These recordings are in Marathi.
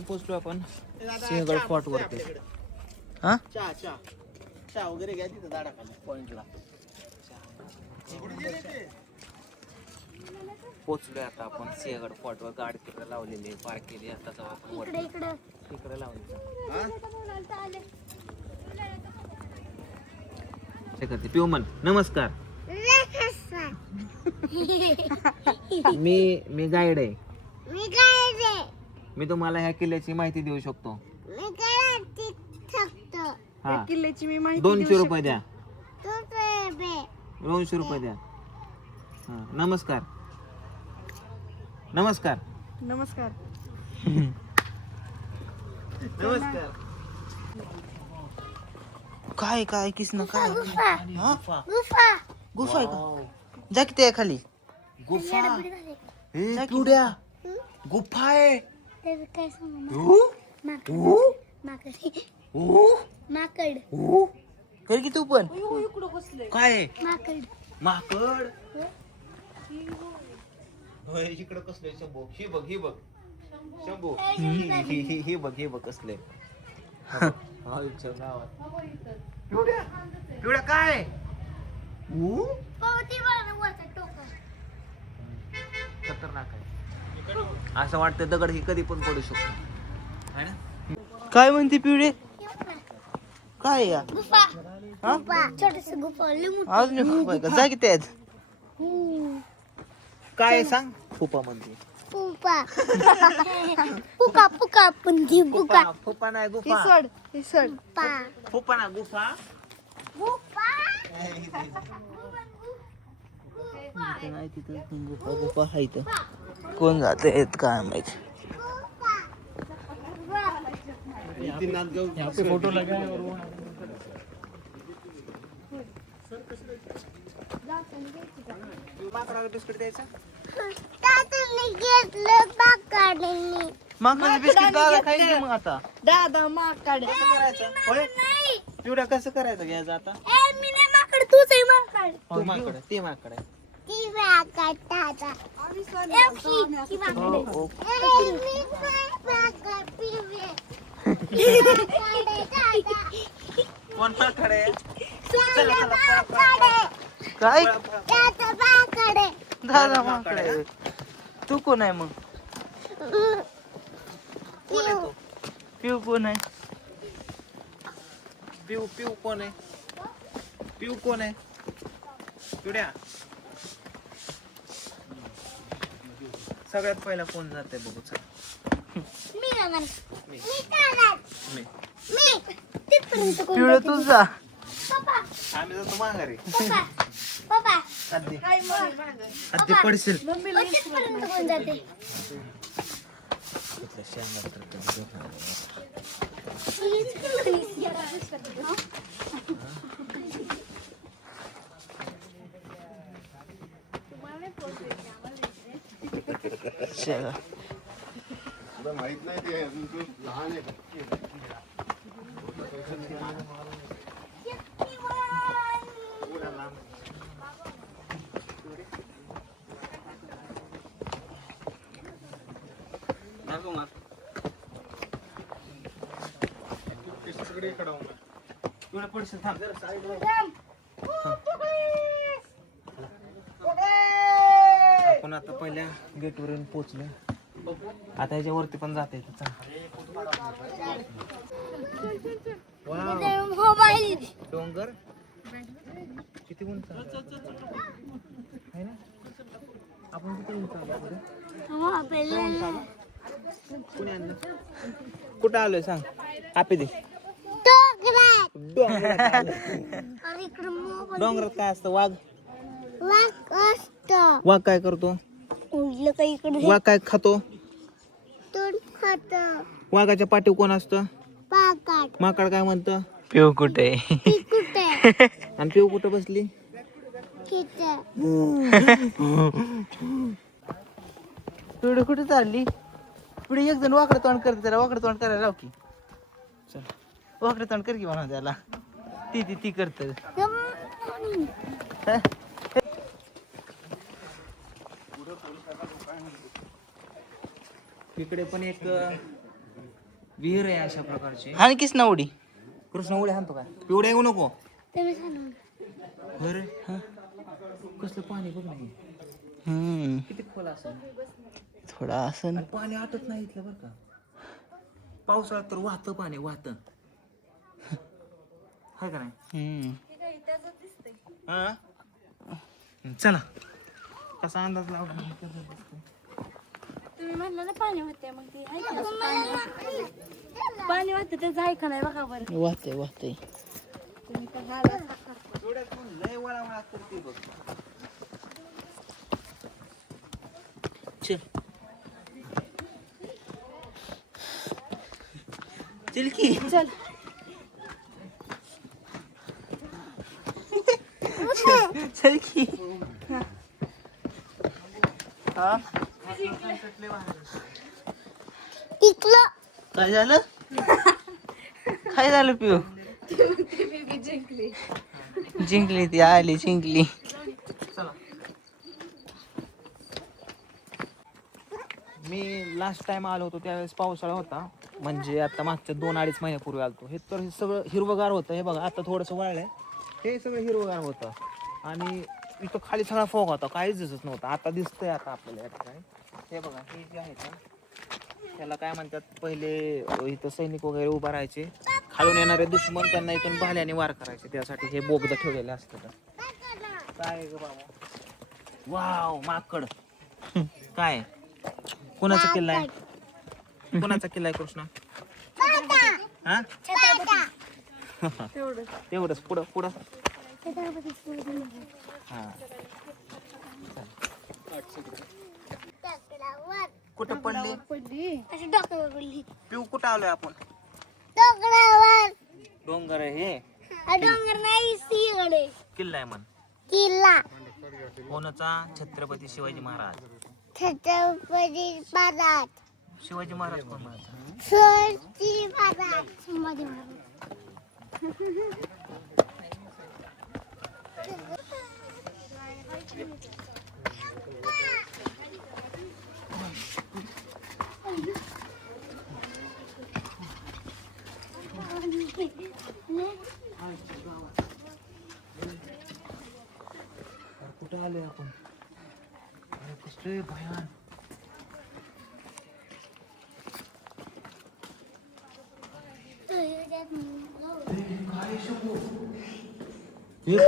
पोहोचलो आपण सिंहगड फोर्ट वरती. हा चहा वगैरे घ्या तिथं झाडाखाली पॉइंटला. पोहोचलोय आता आपण सिंहगड फोर्ट वर. गाडी तिकडे लावलेली आहे, पार्क केली. आता जाऊ आपण वर तिकडे लावली. पिऊ म्हण नमस्कार. मी गाईड आहे. मी तुम्हाला ह्या किल्ल्याची माहिती देऊ शकतो. हा. किल्ल्याची मी माहिती 200 रुपये द्या. 200 रुपये द्या. हा. नमस्कार. नमस्कार. नमस्कार. नमस्कार. काय काय किसन काय? गुफा. गुफा आहे का? जा किती आहे खाली? गुफा. ए कुड्या. गुफा आहे. माकड कर की तू पण. काय माकड? होय इकडं कसले शंभू. ही बघ ही बघ शंभू. ही बघ हे बघ कसले. पिवड्या काय? खतरनाक आहे. असं वाटतं दगड ही कधी पण पडू शकतो है ना. काय म्हणते पिवडे? काय या गुफा. छोटस गुफा. अजून गुफा का? जा की त्यात. काय सांग. फुपा म्हणते. पुका पुंदी पुका. फुपा नाही गुफा. इसड फुपा ना गुफा. नाही तिथं गुफा गुफा आहे इथं. कोण जाते काय माहिती. फोटो लगा माकडा बिस्किट द्यायचा. माकडा बिस्किट दादा खायचं मग आता. दादा माकड पिवड्या कसं करायचं घ्यायचं आता. मी नाही माकड, तूच आहे माकड. तू माकड ते माकड आहे. कोण माकड आहे? काय दादा माकड आहे. तू कोण आहे मग? पिऊ कोण आहे? पिऊ कोण आहे? पिऊ कोण आहे? पिवड्या सगळ्यात पहिला कोण जाते बघू. चल पिवड्या तू जा. आम्ही जातो माघारी. आधी पडशील. माहित नाही ते अजून तू लहान आहे. आपण आता पहिल्या गेट वरून पोहोचलो. आता ह्याच्यावरती पण जाता येतं. डोंगर किती उंच आहे ना. आपण किती उंच आलो? कुणी आणलं? कुठं आलोय सांग. आपे दे. डोंगरात काय असतं? वाघ. वाघ काय करतो? वाघ काय खातो? वाघाच्या पाठीवर कोण असतं? माकड काय म्हणतं? पिऊ कुठे? आणि पिऊ कुठे बसली? पिवडी कुठे चालली? पिवडी एक जण वाकडं तोंड करते. त्याला वाकडं तोंड करायला लाव की. चल वाकडं तोंड कर की म्हणा त्याला. ती करत. इकडे पण एक विहीर आहे अशा प्रकारचे. हाण किस ना उडी. कृष्ण उड्या हाणतो काय? पिवड्या येऊ नको. तुम्ही सांगा. अरे कसलं पाणी बघ नाही. किती खोल असेल. थोडा असं आणि पाणी आटत नाही इथलं बरं का. पावसाळ्यात तर वाहतं पाणी वाहतं. हाय का नाही. हा? चला कसा अंदाज लावला. तुम्ही म्हणलं ना पाणी होते मग ते ऐका ना, पाणी होते त्याचं ऐका नाही बघा बरं. वाहते वाहते. तुम्ही तर हाडं टाका. लय वळा करते बघ. चल चल की. चल चल की. हा इकलं काय झालं. काय झालं पिऊ. जिंकली ती आली जिंकली. मी लास्ट टाइम आलो होतो त्यावेळेस पावसाळा होता. म्हणजे आता मागच्या 2-2.5 महिन्यापूर्वी आलतो. हे तर हे सगळं हिरवगार होतं. हे बघा आता थोडंसं वाळलंय. हे सगळं हिरवगार होतं आणि इथं खाली सगळा फॉग होता. काहीच दिसत नव्हतं. आता दिसतंय आता आपल्याला या ठिकाणी. हे बघा हे जे आहे ना त्याला काय म्हणतात. पहिले इथं सैनिक वगैरे उभा राहायचे. खालून येणारे दुश्मन त्यांना इथून भाल्याने वार करायचे. त्यासाठी हे बोगदं ठेवलेलं असतं. काय ग बाबा. वाव माकड. काय कोणाचा किल्ला आहे. कोणाचा किल्ला आहे कृष्णा. हा तेवढंच पुढं पुढं. हा कुठं पडली. अशी डोक्यावर पडली. पिऊ कुठं आलोय आपण. डोंगरावर. डोंगर आहे हे. डोंगर नाही सिंहगड आहे. किल्ला आहे म्हण. किल्ला कोणाचा. छत्रपती शिवाजी महाराज. छत्रपती महाराज. शिवाजी महाराज कोण म्हणायचा. शिवाजी महाराज. संभाजी महाराज. कुठं आलोय आपण. अरे कसले भयान.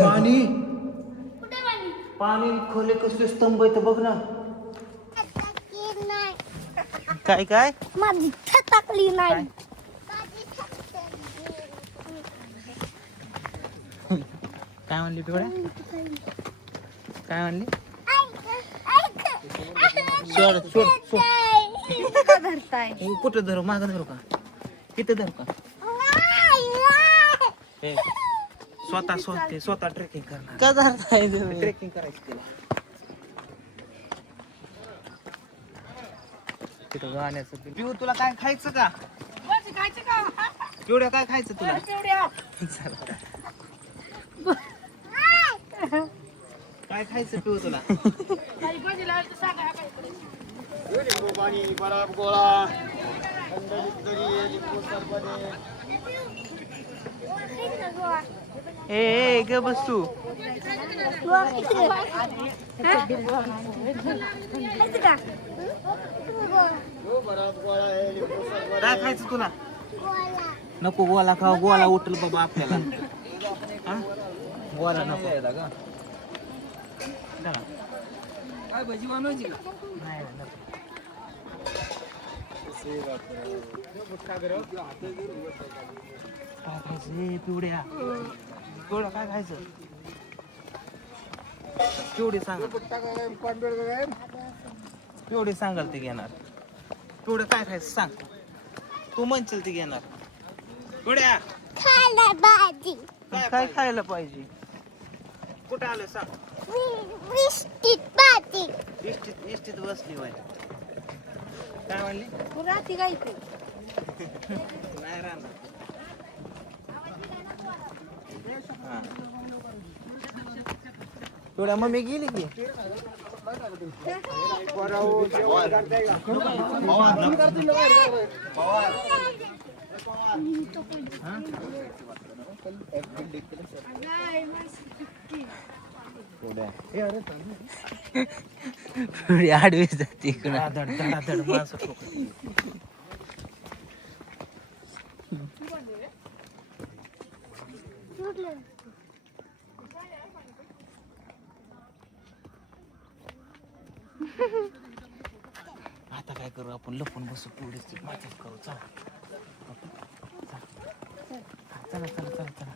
पाणी पाणी खोले कसले स्तंभ आहेत बघ ना. काय काय. माझी टाकली नाही. काय म्हणली पिवळ्या. काय म्हणली. सोड सोड सोड. धरताय. कुठं धरू मागं धरू का. किती धरू का. हे, स्वतः ट्रेकिंग करणार. का धरताय तुम्ही. ट्रेकिंग करायची तिला. तिथं गाण्याचं. पिऊ तुला काय खायचं का. पिवड्या काय खायचं तुला. काय खायचं पिऊ तुला. पाणी बराब गोळा ए ग बसू. काय खायचं तुला. नको गोला खाऊ. गोला उठल बाबा आपल्याला. हा? गोला नको. काय भजी बनवायची का. नाही नको. काय खायचं पिवड्या. पिवड्या काय खायचं. पिवडी सांगा. पिवडी सांगाल ते घेणार. पिवडं काय खायचं सांग. तू म्हणशील ते घेणार. पिवड्या खायला भाजी. काय खायला पाहिजे. कुठं आलं सांग. विस्तीत भाजी. इष्टीत इष्टीत बसली बाय. काय म्हणली. राती काय ते. नाही राहणार. हा. पिवड्या मम्मी गेली की. पवार थोडी आडवी जाते इकडं. धड माणसं ठोकत. आता काय करू आपण लपून बसू पुढेच माझ्याच करू चला चला चला चला चला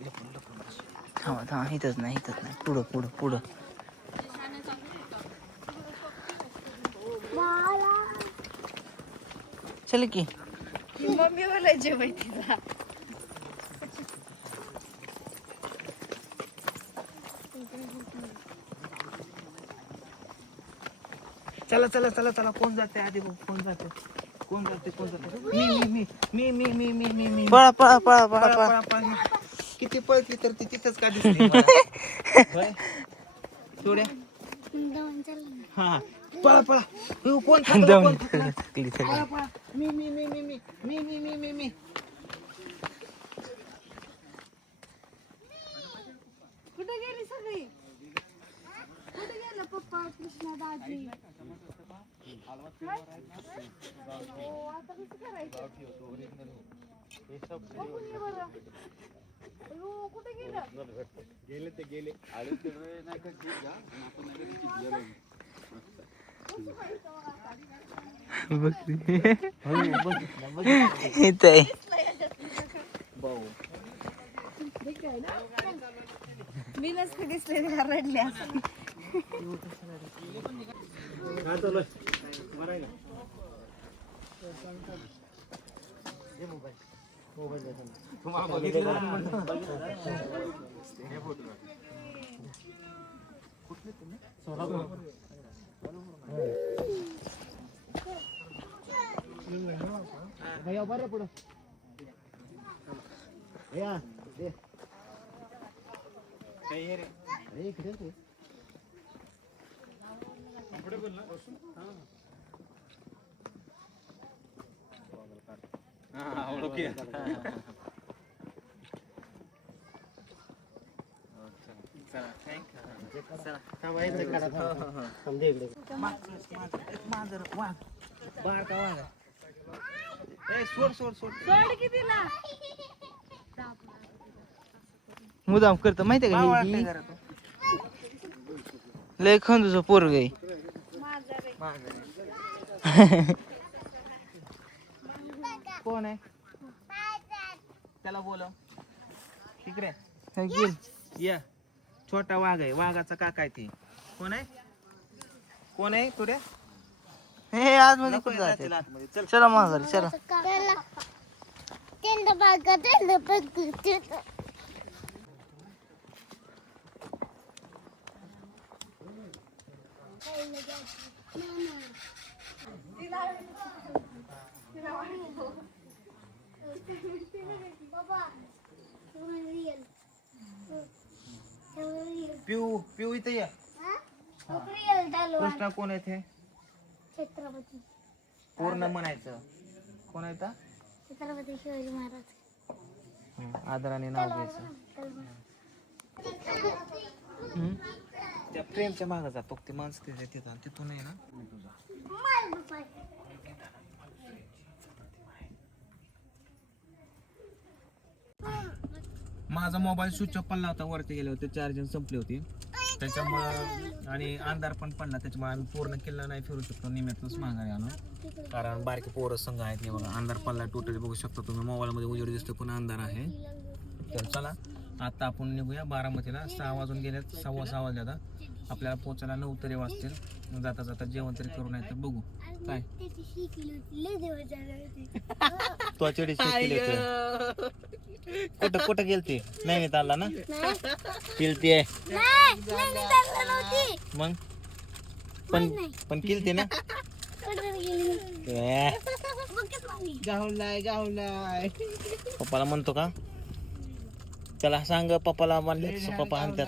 लपून लपून बसू. थांबा थांबा इथंच नाही पुढं पुढं पुढं. चल की मम्मी मला जेवायची चला चला चला चला कोण जाते आधी बघ कोण जाते मी मी मी मी मी मी मी मी मी पळा पळा पळा पळा पळा, पळा. पळा, पळा. किती पळती तर ती तिथंच का दिसली मला? होय? थोड्या हा पळा पळा कोण थांबलं, दम कोण थांबलं? थकली थकली. पळा, पळा. मी मी मी मी मी मी मी मी मी मी कुठे गेली सगळी कुठे गेलं पप्पा कृष्णा दाजी आता कसं करायचं बघून ये बरं. अयो, कुठे गेलं गेले ते गेले आले ते नाही का ठीक आहे आपण नाही का तिची गेलो इथं आहे. मी नसते दिसले तिला रडल्या भैया बरं पुढं या दे अरे इकडे ते मांजर वाघ बारका वाघ ए सोड सोड सोड सोड की तिला मुदाम करतो माहितीये काय का वाटतंय हे? जरा तू? लय खंदूचं पोरग आहे. माझा रे मांजर कोण आहे त्याला बोलव तिकडे हा, गेल. या छोटा वाघ आहे वाघाचा काका आहे ते कोण आहे तुऱ्या हे आज मध्ये नको कुठं येत जाते? तिला आतमध्ये. चल चला माघारी चला. पिऊ पिऊ इथे या कृष्णा कोण आहे ते छत्रपती पूर्ण म्हणायचं कोण आहे ता? छत्रपती शिवाजी महाराज आदराने नाव घ्यायचं त्या प्रेमच्या मागे जातो ते माणसं तिथे तिथं तिथून आहे ना माझा मोबाईल स्विच ऑफ पडला होता वरती गेले होते चार्जिंग संपली होती त्याच्यामुळं आणि अंधार पण पडला त्याच्यामुळे आम्ही पूर्ण किल्ला नाही फिरू शकतो निम्यातच माघारी आलो कारण बारकी पोरं संघ आहेत नाही बघा अंधार पडला टोटली बघू शकतो तुम्ही मोबाईलमध्ये उजेड दिसतो पण अंधार आहे तर चला आता आपण निघूया बारामतीला 6 वाजून गेल्यात 6:15 वाजले आता आपल्याला पोचायला 9 तरी वाजतील जाता जाता जेवण तरी करू नाही तर बघू काय तो चिडी कुठं कुठं गेलती नाही आला ना किलती आहे मग पण किलती ना गावलाय पप्पाला म्हणतो का त्याला सांग पप्पाला म्हणले पप्पा आणतात